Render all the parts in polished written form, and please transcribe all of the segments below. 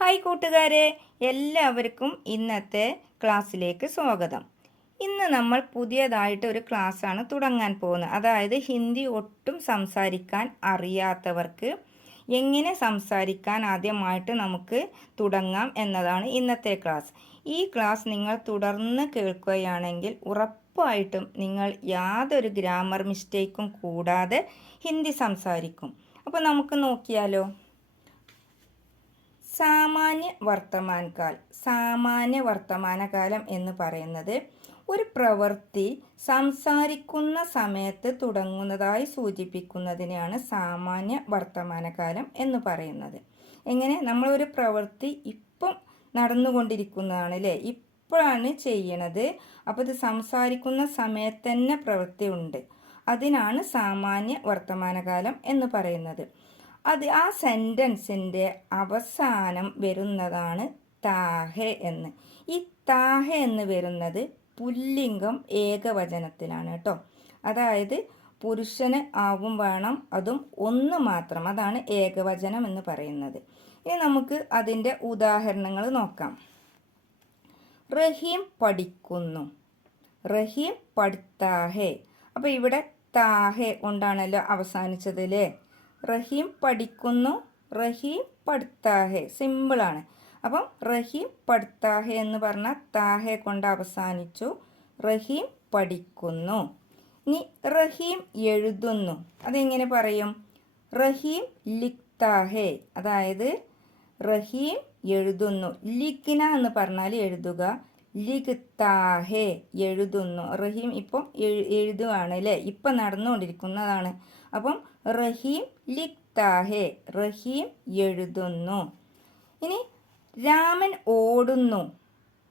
Hi കൂട്ടുകാരെ, എല്ലാവർക്കും ഇന്നത്തെ ക്ലാസ്സിലേക്ക് സ്വാഗതം. ഇന്ന് നമ്മൾ പുതിയതായിട്ട് ഒരു ക്ലാസ്സാണ് തുടങ്ങാൻ പോകുന്നത്. അതായത് ഹിന്ദി ഒട്ടും സംസാരിക്കാൻ അറിയാത്തവർക്ക് എങ്ങനെ സംസാരിക്കാൻ ആദ്യമായിട്ട് നമുക്ക് തുടങ്ങാം എന്നതാണ് ഇന്നത്തെ ക്ലാസ്. ഈ ക്ലാസ് നിങ്ങൾ തുടർന്ന് കേൾക്കുകയാണെങ്കിൽ ഉറപ്പായിട്ടും നിങ്ങൾ യാതൊരു ഗ്രാമർ മിസ്റ്റേക്കും കൂടാതെ ഹിന്ദി സംസാരിക്കും. അപ്പോൾ നമുക്ക് നോക്കിയാലോ. സാമാന്യ വർത്തമാനകാലം എന്ന് പറയുന്നത് ഒരു പ്രവൃത്തി സംസാരിക്കുന്ന സമയത്ത് തുടങ്ങുന്നതായി സൂചിപ്പിക്കുന്നതിനെയാണ് സാമാന്യ വർത്തമാനകാലം എന്ന് പറയുന്നത്. എങ്ങനെ നമ്മളൊരു പ്രവൃത്തി ഇപ്പം നടന്നുകൊണ്ടിരിക്കുന്നതാണ് അല്ലേ, ഇപ്പോഴാണ് ചെയ്യണത്. അപ്പോൾ ഇത് സംസാരിക്കുന്ന സമയത്ത് തന്നെ പ്രവൃത്തി ഉണ്ട്, അതിനാണ് സാമാന്യ വർത്തമാനകാലം എന്ന് പറയുന്നത്. ആ സെൻറ്റൻസിൻ്റെ അവസാനം വരുന്നതാണ് താഹെ എന്ന്. ഈ താഹെ എന്ന് വരുന്നത് പുല്ലിംഗം ഏകവചനത്തിലാണ് കേട്ടോ. അതായത് പുരുഷന് ആവും വേണം, അതും ഒന്ന് മാത്രം, അതാണ് ഏകവചനം എന്ന് പറയുന്നത്. ഇനി നമുക്ക് അതിൻ്റെ ഉദാഹരണങ്ങൾ നോക്കാം. റഹീം പഠിക്കുന്നു, റഹീം പഠിത്താഹെ. അപ്പോൾ ഇവിടെ താഹെ കൊണ്ടാണല്ലോ അവസാനിച്ചത് അല്ലേ. റഹീം പഠിക്കുന്നു, റഹീം പഠിത്താഹെ, സിമ്പിളാണ്. അപ്പം റഹീം പഠിത്താഹെ എന്ന് പറഞ്ഞാൽ താഹെ കൊണ്ട് അവസാനിച്ചു. റഹീം പഠിക്കുന്നു. ഇനി റഹീം എഴുതുന്നു, അതെങ്ങനെ പറയും? റഹീം ലിഖ്താഹെ, അതായത് റഹീം എഴുതുന്നു. ലിഖ്ന എന്ന് പറഞ്ഞാൽ എഴുതുക, ലിഖ്താഹെ എഴുതുന്നു. റഹീം ഇപ്പം എഴുതുകയാണ് അല്ലേ, ഇപ്പം നടന്നുകൊണ്ടിരിക്കുന്നതാണ്. അപ്പം റഹീം ലിഖ്താഹെ, റഹീം എഴുതുന്നു. ഇനി രാമൻ ഓടുന്നു,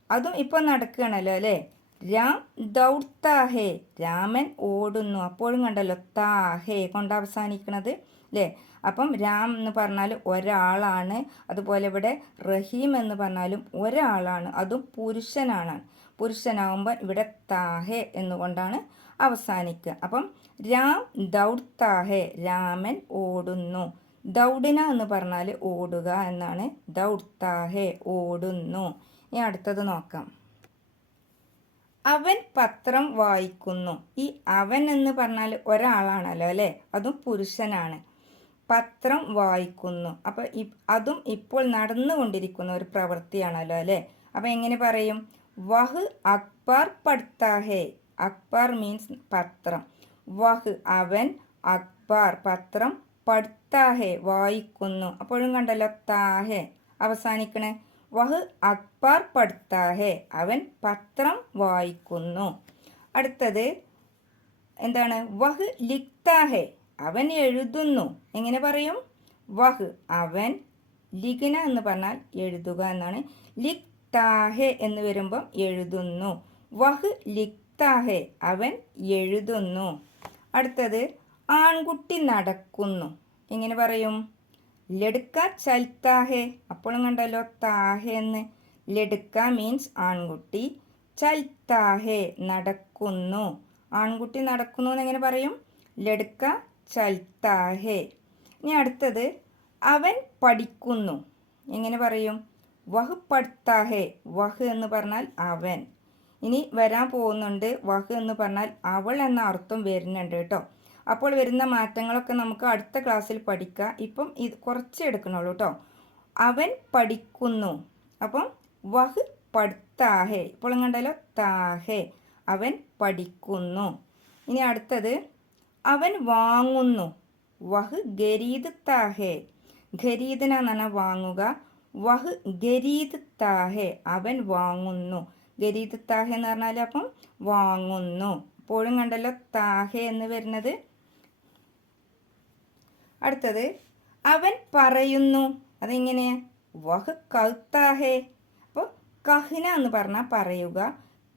അതും ഇപ്പം നടക്കുകയാണല്ലോ അല്ലേ. രാം ദൗഡ്താഹെ, രാമൻ ഓടുന്നു. അപ്പോഴും കണ്ടല്ലോ താഹെ കൊണ്ട് അവസാനിക്കണത് അല്ലേ. അപ്പം രാം എന്ന് പറഞ്ഞാൽ ഒരാളാണ്, അതുപോലെ ഇവിടെ റഹീം എന്ന് പറഞ്ഞാലും ഒരാളാണ്, അതും പുരുഷനാകുമ്പോൾ ഇവിടെ താഹെ എന്നുകൊണ്ടാണ് അവസാനിക്കുക. അപ്പം രാം ദൗഡ്താഹെ, രാമൻ ഓടുന്നു. ദൗഡിന എന്ന് പറഞ്ഞാൽ ഓടുക എന്നാണ്, ദൗഡ്താഹെ ഓടുന്നു. ഇനി അടുത്തത് നോക്കാം. അവൻ പത്രം വായിക്കുന്നു. ഈ അവൻ എന്ന് പറഞ്ഞാൽ ഒരാളാണല്ലോ അല്ലേ, അതും പുരുഷനാണ്. പത്രം വായിക്കുന്നു, അപ്പോൾ അതും ഇപ്പോൾ നടന്നുകൊണ്ടിരിക്കുന്ന ഒരു പ്രവൃത്തിയാണല്ലോ അല്ലേ. അപ്പോൾ എങ്ങനെ പറയും? വഹ് അക്ബർ പഠിത്താഹെ. അക്ബർ മീൻസ് പത്രം. വഹ് അവൻ, അക്ബർ പത്രം, പഠിത്താഹെ വായിക്കുന്നു. അപ്പോഴും കണ്ടല്ലോ താഹെ അവസാനിക്കണേ. വഹ് അക്ബർ പഠിത്താഹെ, അവൻ പത്രം വായിക്കുന്നു. അടുത്തത് എന്താണ്? വഹ് ലിഖ്താഹെ, അവൻ എഴുതുന്നു. എങ്ങനെ പറയും? വഹ് അവൻ, ലിഖ്ന എന്ന് പറഞ്ഞാൽ എഴുതുക എന്നാണ്. ലിഖ്താഹെ എന്ന് വരുമ്പം എഴുതുന്നു. വഹ് ലിഖ്താഹെ, അവൻ എഴുതുന്നു. അടുത്തത് ആൺകുട്ടി നടക്കുന്നു. എങ്ങനെ പറയും? ലഡ്ക ചൽത്താഹെ. അപ്പോഴും കണ്ടല്ലോ താഹെ എന്ന്. ലഡ്ക മീൻസ് ആൺകുട്ടി, ചൽത്താഹെ നടക്കുന്നു. ആൺകുട്ടി നടക്കുന്നു എന്നെങ്ങനെ പറയും? ലഡ്ക ചൽത്താഹെ. ഇനി അടുത്തത് അവൻ പഠിക്കുന്നു. എങ്ങനെ പറയും? വഹ് പഠിത്താഹെ. വഹ് എന്ന് പറഞ്ഞാൽ അവൻ. ഇനി വരാൻ പോകുന്നുണ്ട്, വഹ് എന്ന് പറഞ്ഞാൽ അവൾ എന്ന അർത്ഥം വരുന്നുണ്ട് കേട്ടോ. അപ്പോൾ വരുന്ന മാറ്റങ്ങളൊക്കെ നമുക്ക് അടുത്ത ക്ലാസ്സിൽ പഠിക്കാം. ഇപ്പം ഇത് കുറച്ച് എടുക്കണുള്ളൂ കേട്ടോ. അവൻ പഠിക്കുന്നു, അപ്പം വഹ് പഠിത്താഹെ. ഇപ്പോൾ കണ്ടല്ലോ താഹെ, അവൻ പഠിക്കുന്നു. ഇനി അടുത്തത് അവൻ വാങ്ങുന്നു. വഹ് ഗരീദ് താഹെ. ഖരീദന എന്ന് പറഞ്ഞാൽ വാങ്ങുക. വഹ് ഗരീദ് താഹെ, അവൻ വാങ്ങുന്നു. ഗരീദ് താഹെ എന്ന് പറഞ്ഞാൽ അപ്പം വാങ്ങുന്നു. എപ്പോഴും കണ്ടല്ലോ താഹെ എന്ന് വരുന്നത്. അടുത്തത് അവൻ പറയുന്നു. അതെങ്ങനെ? വഹ് കഹ്താഹെ. അപ്പോൾ കഹ്ന എന്ന് പറഞ്ഞാൽ പറയുക,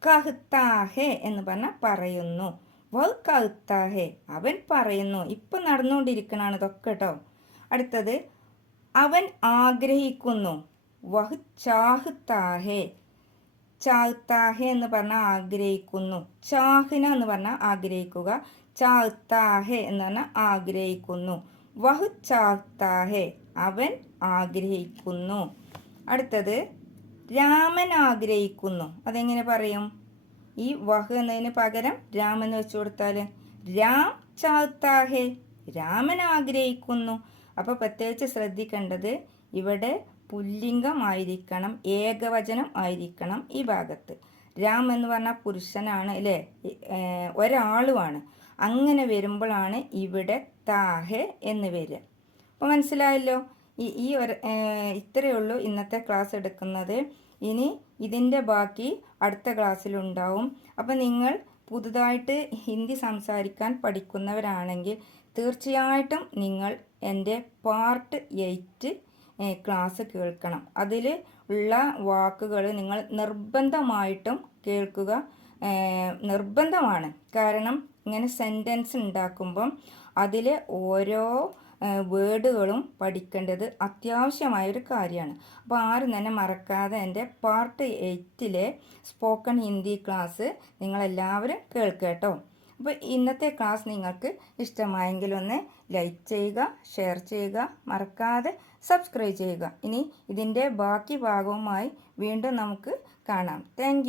കഹ്താഹെ എന്ന് പറഞ്ഞാൽ പറയുന്നു. വഹ് കഹ്താഹെ, അവൻ പറയുന്നു. ഇപ്പം നടന്നുകൊണ്ടിരിക്കണതാണ് ഇതൊക്കെ കേട്ടോ. അടുത്തത് അവൻ ആഗ്രഹിക്കുന്നു. വഹ് ചാഹ്താഹെ. ചാഹ്താഹെ എന്ന് പറഞ്ഞാൽ ആഗ്രഹിക്കുന്നു. ചാഹ്ന എന്ന് പറഞ്ഞാൽ ആഗ്രഹിക്കുക. ചാഹ്താഹെ എന്ന് പറഞ്ഞാൽ ആഗ്രഹിക്കുന്നു. വഹ് ചാഹ്താഹെ, അവൻ ആഗ്രഹിക്കുന്നു. അടുത്തത് രാമൻ ആഗ്രഹിക്കുന്നു. അതെങ്ങനെ പറയും? ഈ വഹ് എന്നതിന് പകരം രാം എന്ന് വെച്ചു കൊടുത്താൽ രാം ചാഹ്താ ഹേ, രാമൻ ആഗ്രഹിക്കുന്നു. അപ്പോൾ പ്രത്യേകിച്ച് ശ്രദ്ധിക്കേണ്ടത് ഇവിടെ പുല്ലിംഗമായിരിക്കണം, ഏകവചനം ആയിരിക്കണം ഈ ഭാഗത്ത്. രാം എന്ന് പറഞ്ഞാൽ പുരുഷനാണ് അല്ലേ, ഒരാളുമാണ്. അങ്ങനെ വരുമ്പോഴാണ് ഇവിടെ താഹെ എന്ന് വരിക. അപ്പോൾ മനസ്സിലായല്ലോ. ഈ ഇത്രയേ ഉള്ളൂ ഇന്നത്തെ ക്ലാസ് എടുക്കുന്നത്. ഇനി ഇതിൻ്റെ ബാക്കി അടുത്ത ക്ലാസ്സിലുണ്ടാവും. അപ്പോൾ നിങ്ങൾ പുതുതായിട്ട് ഹിന്ദി സംസാരിക്കാൻ പഠിക്കുന്നവരാണെങ്കിൽ തീർച്ചയായിട്ടും നിങ്ങൾ എൻ്റെ പാർട്ട് 8 ക്ലാസ് കേൾക്കണം. അതിൽ ഉള്ള വാക്കുകൾ നിങ്ങൾ നിർബന്ധമായിട്ടും കേൾക്കുക, നിർബന്ധമാണ്. കാരണം ഇങ്ങനെ സെൻറ്റൻസ് ഉണ്ടാക്കുമ്പം അതിൽ ഓരോ വേർഡുകളും പഠിക്കേണ്ടത് അത്യാവശ്യമായൊരു കാര്യമാണ്. അപ്പോൾ ആരും തന്നെ മറക്കാതെ എൻ്റെ പാർട്ട് 8 സ്പോക്കൺ ഹിന്ദി ക്ലാസ് നിങ്ങളെല്ലാവരും കേൾക്കുക കേട്ടോ. അപ്പോൾ ഇന്നത്തെ ക്ലാസ് നിങ്ങൾക്ക് ഇഷ്ടമായെങ്കിൽ ഒന്ന് ലൈക്ക് ചെയ്യുക, ഷെയർ ചെയ്യുക, മറക്കാതെ സബ്സ്ക്രൈബ് ചെയ്യുക. ഇനി ഇതിൻ്റെ ബാക്കി ഭാഗവുമായി വീണ്ടും നമുക്ക് കാണാം. താങ്ക്